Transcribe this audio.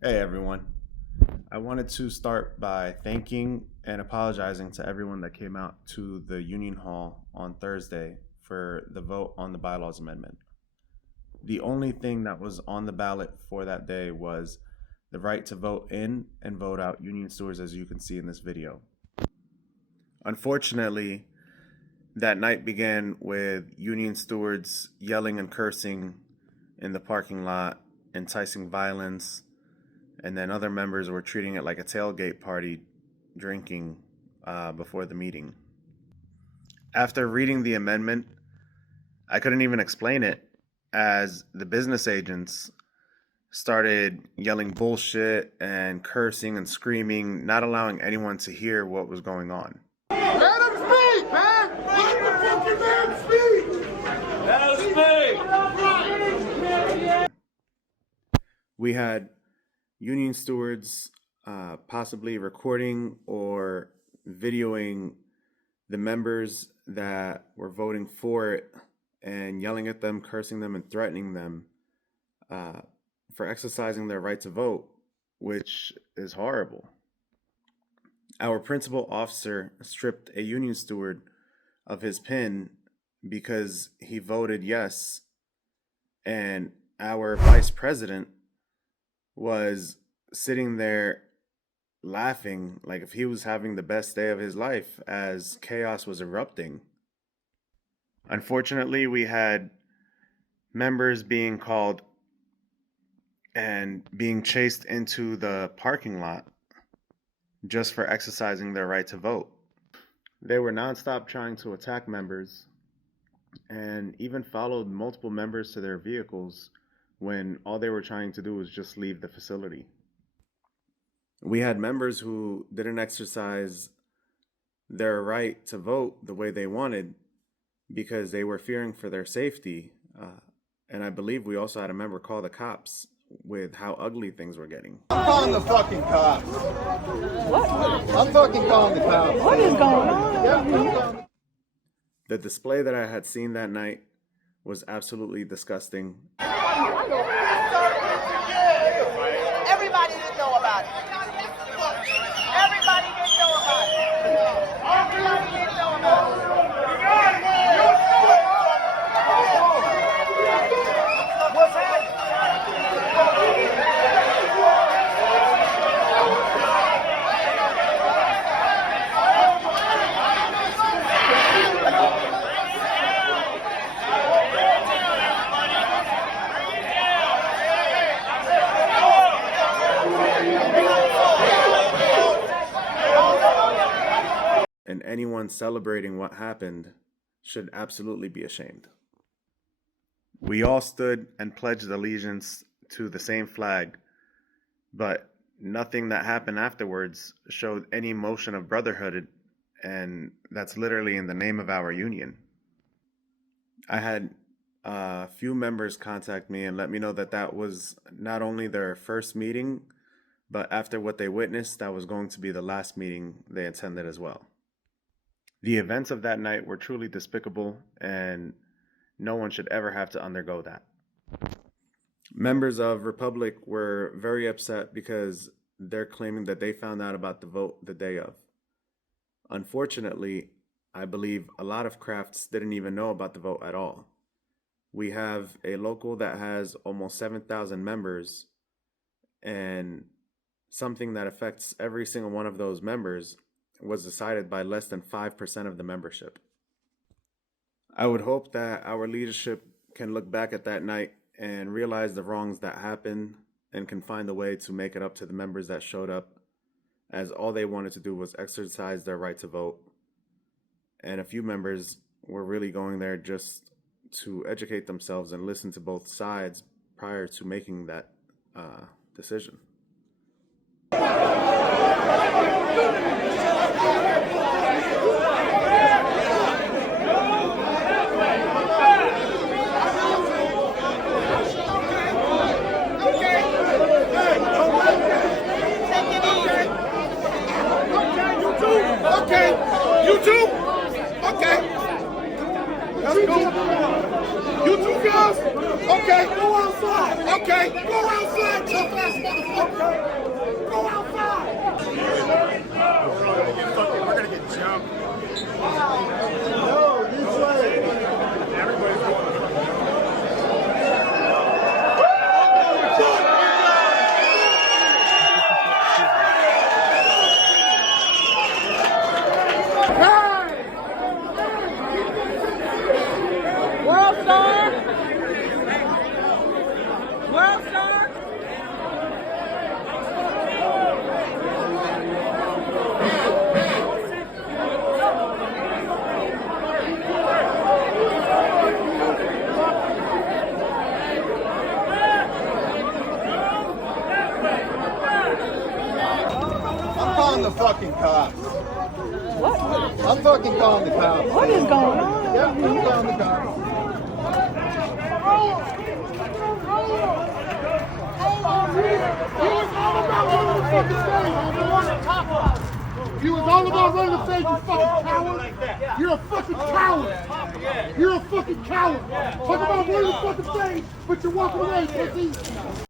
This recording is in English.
Hey everyone. I wanted to start by thanking and apologizing to everyone that came out to the Union Hall on Thursday for the vote on the bylaws amendment. The only thing that was on the ballot for that day was the right to vote in and vote out union stewards, as you can see in this video. Unfortunately, that night began with union stewards yelling and cursing in the parking lot, enticing violence, and then other members were treating it like a tailgate party, drinking before the meeting. After reading the amendment, I couldn't even explain it, as the business agents started yelling bullshit and cursing and screaming, not allowing anyone to hear what was going on. Let him speak, man! Let the fucking man speak! Let him speak! We had union stewards possibly recording or videoing the members that were voting for it and yelling at them, cursing them, and threatening them for exercising their right to vote, which is horrible. Our principal officer stripped a union steward of his pin because he voted yes, and our vice president was sitting there laughing like if he was having the best day of his life as chaos was erupting. Unfortunately, we had members being called and being chased into the parking lot just for exercising their right to vote. They were nonstop trying to attack members and even followed multiple members to their vehicles when all they were trying to do was just leave the facility. We had members who didn't exercise their right to vote the way they wanted because they were fearing for their safety. And I believe we also had a member call the cops with how ugly things were getting. I'm calling the fucking cops. What? I'm fucking calling the cops. What is going on? The display that I had seen that night was absolutely disgusting. Everybody didn't know about it. Everybody didn't know about it. Everybody didn't know about it. What's happening? And anyone celebrating what happened should absolutely be ashamed. We all stood and pledged allegiance to the same flag, but nothing that happened afterwards showed any motion of brotherhood, and that's literally in the name of our union. I had a few members contact me and let me know that that was not only their first meeting, but after what they witnessed, that was going to be the last meeting they attended as well. The events of that night were truly despicable, and no one should ever have to undergo that. Members of Republic were very upset because they're claiming that they found out about the vote the day of. Unfortunately, I believe a lot of crafts didn't even know about the vote at all. We have a local that has almost 7,000 members, and something that affects every single one of those members was decided by less than 5% of the membership. I would hope that our leadership can look back at that night and realize the wrongs that happened and can find a way to make it up to the members that showed up, as all they wanted to do was exercise their right to vote. And a few members were really going there just to educate themselves and listen to both sides prior to making that decision. Okay, you too? Okay. Let's go. You two guys? Okay. Go outside. Okay. Go outside, tough ass motherfucker. Go outside! We're gonna get jumped. No, this way! Everybody's going. World Star! World Star! I'm calling the fucking cops. What? I'm fucking calling the cops. What is going on? Yep, I'm calling the cops. You was all about running the stage, you fucking coward. You're a fucking coward. You're a fucking coward. Talk about running the fucking stage, but you're walking away, pussy.